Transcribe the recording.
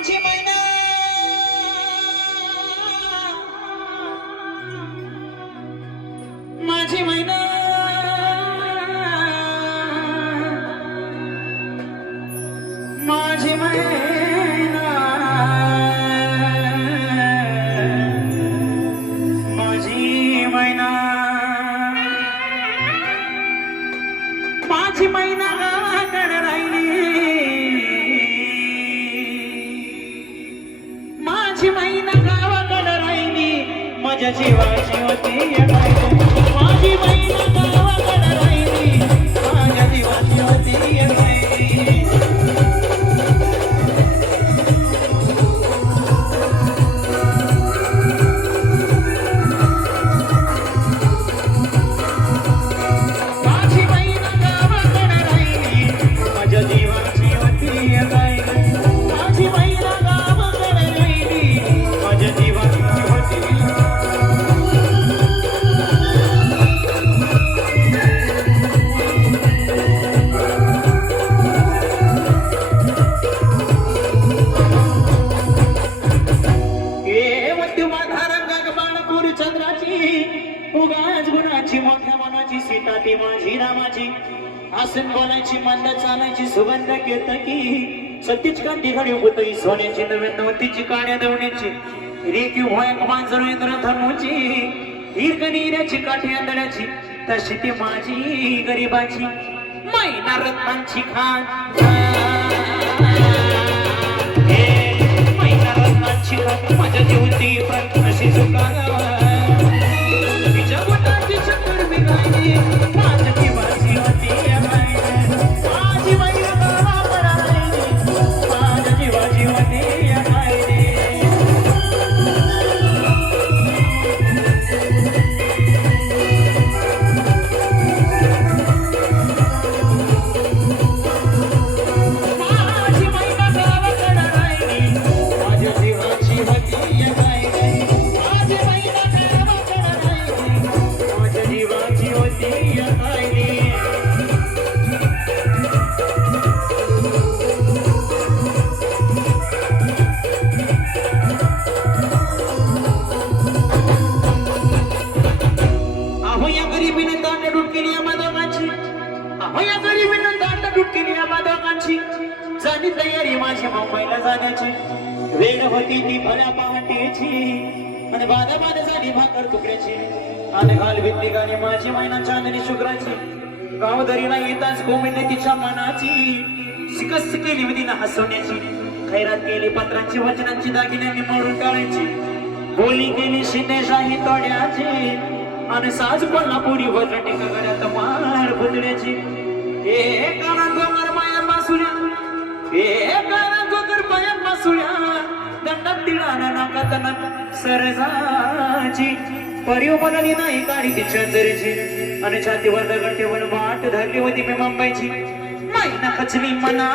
माझी मैना माझी मैना माझी मैना माझी मैना माझी मैना गावाकडे राहिली माझी मैना गावाकडे राहिली माझ्या जीवाची होती माझी मैना गावाकडे राहिली माझ्या जीवाची होती उगाच गुणाची मोठ्या मनाची सीता ती माझी रामाची आसन बोलायची मंद चालायची सुगंध केतकी सतीच कांती घडी होतई सोन्याची नव्याण्णवतीची काड्या दवण्याची रेखी होय मांजर इंद्रधनुची हिरकणीऱ्याची काठी आंधळ्याची तशी ती माझी गरीबाची मैना रत्नांची खान मैना रत्नांची खान माझ्या जीवती अशी चुका झाली तयारी माझी मुंबईला जाण्याची वेळ होती ती भल्या पहाटेची आणि बाधा बाधा झाली भाकर तुकड्याची आणि घाल भितली गाणी माझी मैना चांदणी शुक्राची गावदरी नाही येताच गोमिने तिच्या मनाची शिकस्त केली होती ना हसवण्याची खैरात केली पत्रांची वचनांची दागिन्यांनी मोडून टाळायची बोली केली शिंदेशाही तोड्याची आणि साज कोल्हापुरी वजन टिका गड्यात मार पुतळ्याची हे काना गोमर माया मासुऱ्या दंडात तिळाना नाकात सरजाची परिव म्हणाली नाही काळी ती चंदरीची आणि छातीवर दगड ठेवून वाट धरली होती मी मुंबईची मैना खचली मना